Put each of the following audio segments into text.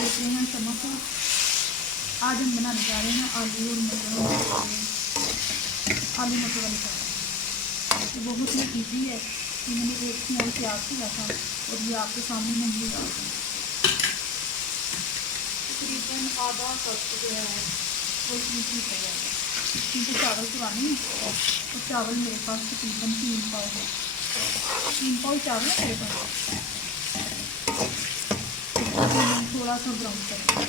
देख रहे हैं समोसा। आज हम बनाने जा रहे हैं आलू और मटर वाले चावल। ये बहुत ही इजी है। ये मैंने एक स्मॉल प्याज किया था और ये आपके सामने नहीं डाल था। तकरीबन आधा कप जो है वो इसमें पीस जाएगा, क्योंकि चावल पुराने हैं और चावल मेरे पास तकरीबन 3 पाव है। 3 पाव चावल है मेरे पास। थोड़ा सा ब्राउन करेंगे।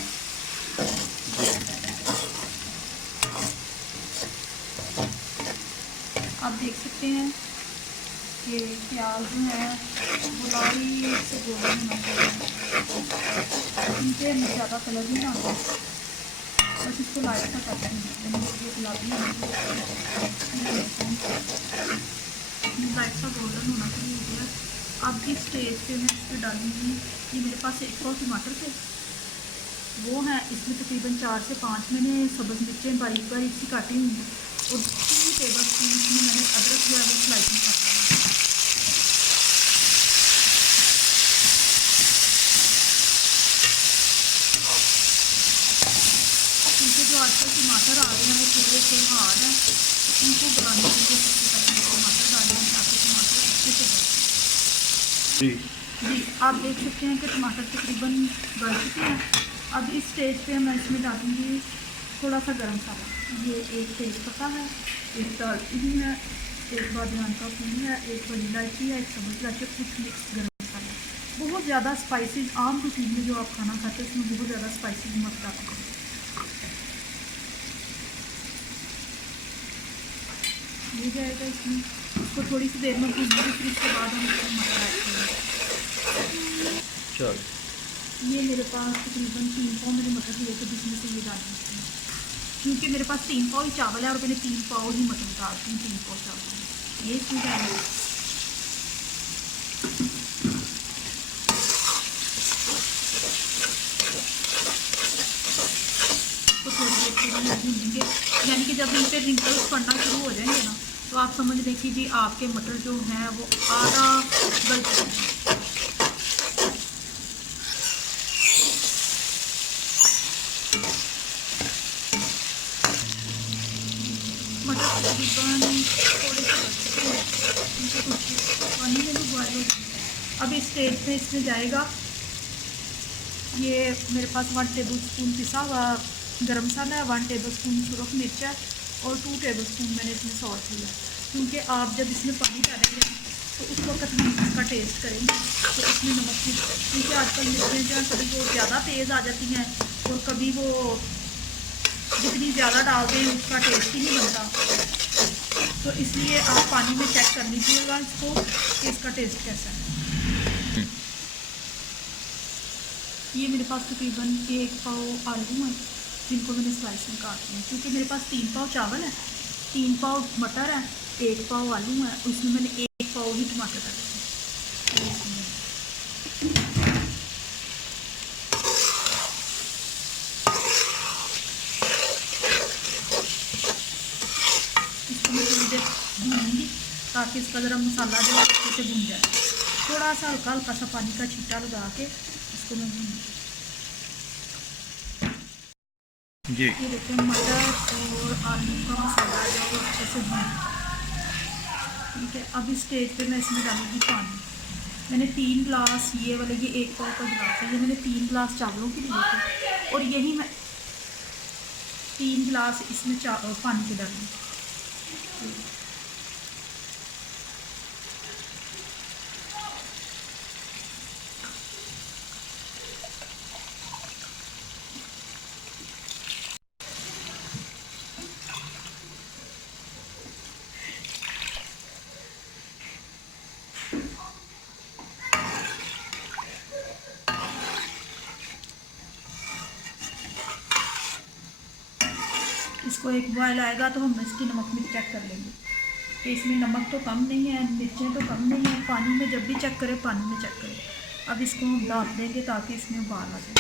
आप देख सकते हैं कि प्याज जो है गुलाबी से गोल्डन होना चाहिए, इनके ज़्यादा कलर नहीं आता, बस इसको लाइट सा करते हैं। ये गुलाबी लाइट सा गोल्डन होना चाहिए। अब इस स्टेज पे मैं इस पर डालूँगी, ये मेरे पास 1 पाव टमाटर थे वो हैं, इसमें तकरीबन 4 से 5 मैंने सब्ज़ मिर्चें बारीक बारीक सी काटी हुई हैं और 3 टेबल स्पून में मैंने अदरक जो है वो स्लाइसिंग काटी है। क्योंकि जो आजकल टमाटर आ रहे हैं वो थोड़े से हार्ड हैं, उनको गलाने के लिए सबसे पहले टमाटर डालें ताकि टमाटर अच्छे से गले। जी, आप देख सकते हैं कि टमाटर तकरीबन गल चुके हैं। अब इस स्टेज पे मैं इसमें डालूँगी थोड़ा सा गरम मसाला। ये एक तेज पत्ता है, एक दालचीनी है, एक बादीन का फूल है, एक बड़ी इलायची है, एक सब्ज़ इलायची, कुछ मिक्स गरम मसाला। बहुत ज़्यादा स्पाइसेस आम रूटीन में जो आप खाना खाते हैं उसमें बहुत ज़्यादा स्पाइसेस मत डालो। ये जाएगा इसमें, इसको थोड़ी सी देर में भूनेंगे, फिर उसके बाद हम इसमें मटर ऐड करेंगे। चलो, ये मेरे पास तकरीबन 3 पाव मेरे मटर लिए थे, जिसमें से ये डाल देते हैं, क्योंकि मेरे पास 3 पाव ही चावल है और मैंने 3 पाव ही मटर डालती हूँ। 3 पाव चावल ये इसमें डालेंगे। तो थोड़ी देर के लिए भूनेंगे, यानी कि जब इन पर रिंकल्स पड़ना शुरू हो जाएंगे ना, तो आप समझ लें कि जी आपके मटर जो हैं वो आधा गल चुके हैं। मटर तकरीबन थोड़े से पानी में भी बॉयल हो जाएंगे। अब इस स्टेज पे इसमें जाएगा, ये मेरे पास 1 टेबल स्पून पिसा हुआ गरम मसाला है, 1 टेबल स्पून सुरख मिर्च है और 2 टेबल स्पून मैंने इसमें सॉल्ट लिया। क्योंकि आप जब इसमें पानी डालेंगे तो उस वक्त हम इसका टेस्ट करेंगे तो इसमें नमक भी, क्योंकि आजकल मिर्चें जो हैं कभी वो ज़्यादा तेज़ आ जाती हैं और कभी वो जितनी ज़्यादा डाल दें उसका टेस्ट ही नहीं बनता। तो इसलिए आप पानी में चेक कर लीजिएगा इसको कि इसका टेस्ट कैसा है। ये मेरे पास तकरीबन 1 पाव आलू हैं जिनको मैंने स्लाइस में काट लिया, क्योंकि मेरे पास 3 पाव चावल है, 3 पाव मटर है, 1 पाव आलू है, उसमें मैंने 1 पाव ही टमाटर डाले थे। इसको मैं थोड़ी देर भूनूंगी ताकि इसका ज़रा मसाला जो है अच्छे से भून जाए। थोड़ा सा हल्का हल्का सा पानी का छींटा लगा के इसको मैं भूनूंगी। जी, ये देखिए मटर और आलू का मसाला जो है अच्छे से भून, ठीक है। अब इस स्टेज पे मैं इसमें डालूँगी पानी। मैंने 3 गिलास ये वाले, ये 1 पाव का गिलास है, ये मैंने 3 गिलास चावलों के लिए थे और यही मैं 3 गिलास इसमें पानी के डालूँगी। इसको एक बॉयल आएगा तो हम इसकी नमक मिर्च चेक कर लेंगे कि इसमें नमक तो कम नहीं है, मिर्चें तो कम नहीं है। पानी में जब भी चेक करें पानी में चेक करें। अब इसको हम डाल देंगे ताकि इसमें उबाल आ जाए।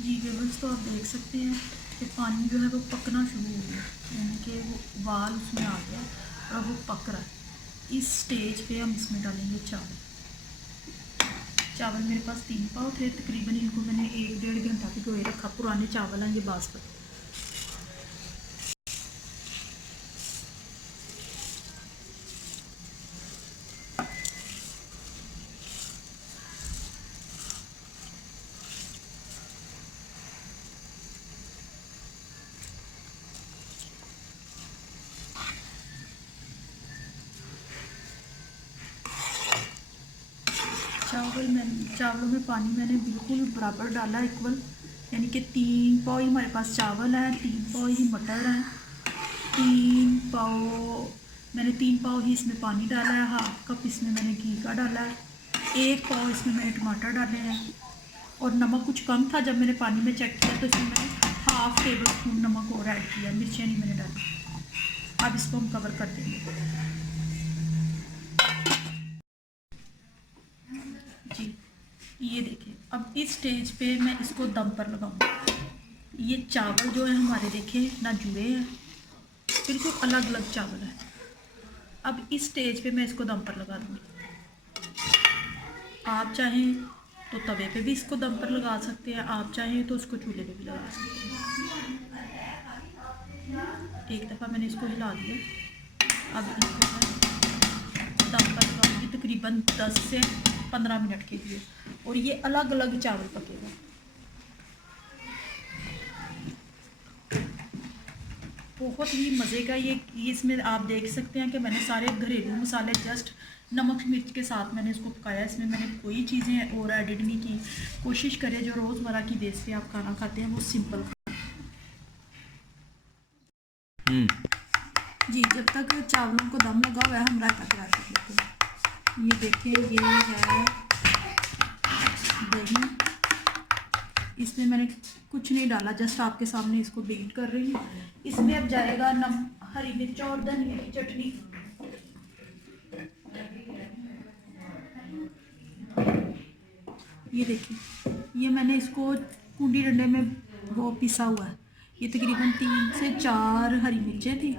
जी व्यूअर्स, तो आप देख सकते हैं कि पानी जो है वो पकना शुरू हो गया, यानी कि वो उबाल उसमें आ गया और अब वो पक रहा है। इस स्टेज पे हम इसमें डालेंगे चावल। चावल मेरे पास 3 पाव थे, तकरीबन इनको मैंने 1-1.5 घंटा भिगोए रखा। पुराने चावल हैं ये बासमती। चावलों में पानी मैंने बिल्कुल बराबर डाला, इक्वल, यानी कि 3 पाव ही हमारे पास चावल हैं, 3 पाव ही मटर हैं, 3 पाव ही इसमें पानी डाला है, हाफ कप इसमें मैंने घी का डाला है, 1 पाव इसमें मैंने टमाटर डाले हैं। और नमक कुछ कम था, जब मैंने पानी में चेक किया तो इसमें मैंने हाफ टेबल स्पून नमक और ऐड किया, मिर्चें नहीं मैंने डाली। अब इसको हम कवर कर देंगे जी। ये देखिए, अब इस स्टेज पे मैं इसको दम पर लगाऊंगी। ये चावल जो है हमारे देखे ना जुड़े हैं, बिल्कुल अलग अलग चावल है। अब इस स्टेज पे मैं इसको दम पर लगा दूंगी। आप चाहें तो तवे पे भी इसको दम पर लगा सकते हैं, आप चाहें तो उसको चूल्हे पे भी लगा सकते हैं। एक दफ़ा मैंने इसको हिला दिया। अब इसको मैं दम पर लगाऊंगी तकरीबन 10 से 15 मिनट के लिए, और ये अलग अलग चावल पकेगा। बहुत ही मज़े का ये इसमें आप देख सकते हैं कि मैंने सारे घरेलू मसाले जस्ट नमक मिर्च के साथ मैंने इसको पकाया। इसमें मैंने कोई चीज़ें और एडिड नहीं की। कोशिश करें जो रोज़मर्रा की बेस पे आप खाना खाते हैं वो सिंपल जी। जब तक चावलों को दम लगा हुआ है हम रायता तैयार कर लेते हैं। ये देखिए, ये है दही, इसमें मैंने कुछ नहीं डाला, जस्ट आपके सामने इसको बीट कर रही हूँ। इसमें अब जाएगा हरी मिर्च और धनिया की चटनी। ये देखिए, ये मैंने इसको कूंडी डंडे में वो पिसा हुआ है। ये तकरीबन 3 से 4 हरी मिर्चें थी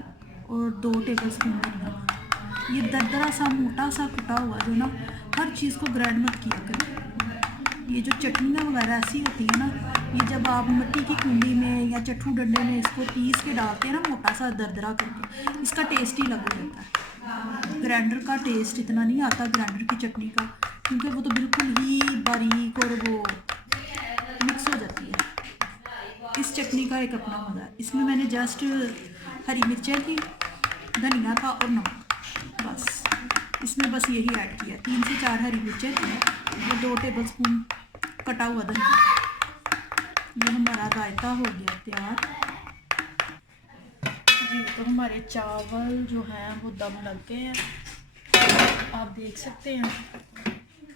और 2 टेबल स्पून धनिया। ये दरदरा सा मोटा सा कुटा हुआ, जो ना हर चीज़ को ग्राइंड मत किया करें। ये जो चटनियाँ वगैरह ऐसी होती है ना, ये जब आप मिट्टी की कुंडी में या चट्टू डंडे में इसको पीस के डालते हैं ना मोटा सा दरदरा करके, इसका टेस्ट ही अलग हो जाता है। ग्राइंडर का टेस्ट इतना नहीं आता ग्राइंडर की चटनी का, क्योंकि वो तो बिल्कुल ही बारीक और वो मिक्स हो जाती है। इस चटनी का एक अपना मज़ा है। इसमें मैंने जस्ट हरी मिर्चें थी, धनिया था और नमक, बस इसमें बस यही ऐड किया। 3 से 4 हरी मिर्चें थी और 2 टेबल स्पून कटा हुआ धनिया। ये हमारा रायता हो गया तैयार जी। तो हमारे चावल जो हैं वो दम लग गए हैं। आप देख सकते हैं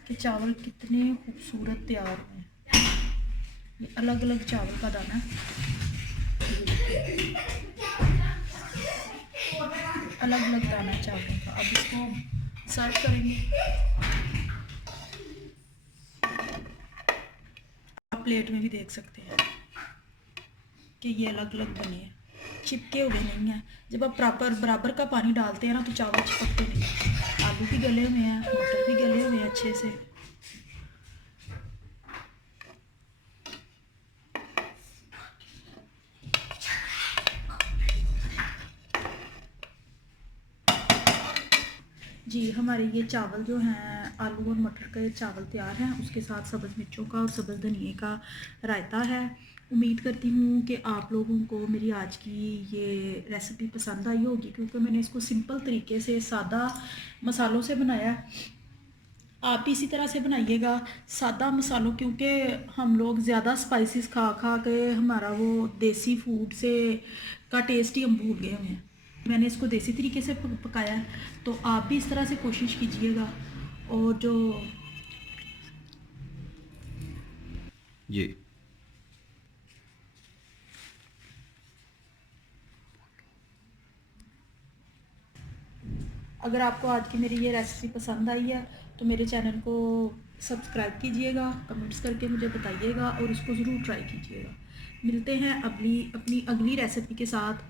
कि चावल कितने खूबसूरत तैयार हुए हैं। ये अलग अलग चावल का दाना है, अलग अलग दाना है चावलों का। अब इसको सर्व करेंगे। आप प्लेट में भी देख सकते हैं कि ये अलग अलग बने हैं, चिपके हुए नहीं हैं। जब आप बराबर का पानी डालते हैं ना तो चावल चिपकते नहीं। आलू भी गले हुए हैं, मटर भी गले हुए हैं अच्छे से। जी, हमारे ये चावल जो हैं आलू और मटर के चावल तैयार हैं। उसके साथ सब्ज़ मिर्चों का और सब्ज़ धनिए का रायता है। उम्मीद करती हूँ कि आप लोगों को मेरी आज की ये रेसिपी पसंद आई होगी, क्योंकि मैंने इसको सिंपल तरीके से सादा मसालों से बनाया है। आप भी इसी तरह से बनाइएगा सादा मसालों, क्योंकि हम लोग ज़्यादा स्पाइसेस खा खा के हमारा वो देसी फूड से का टेस्ट ही हम भूल गए हुए हैं। मैंने इसको देसी तरीके से पकाया है, तो आप भी इस तरह से कोशिश कीजिएगा। और जो ये अगर आपको आज की मेरी ये रेसिपी पसंद आई है तो मेरे चैनल को सब्सक्राइब कीजिएगा, कमेंट्स करके मुझे बताइएगा और इसको ज़रूर ट्राई कीजिएगा। मिलते हैं अपनी अगली रेसिपी के साथ,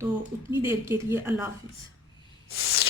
तो उतनी देर के लिए अल्लाह हाफिज़।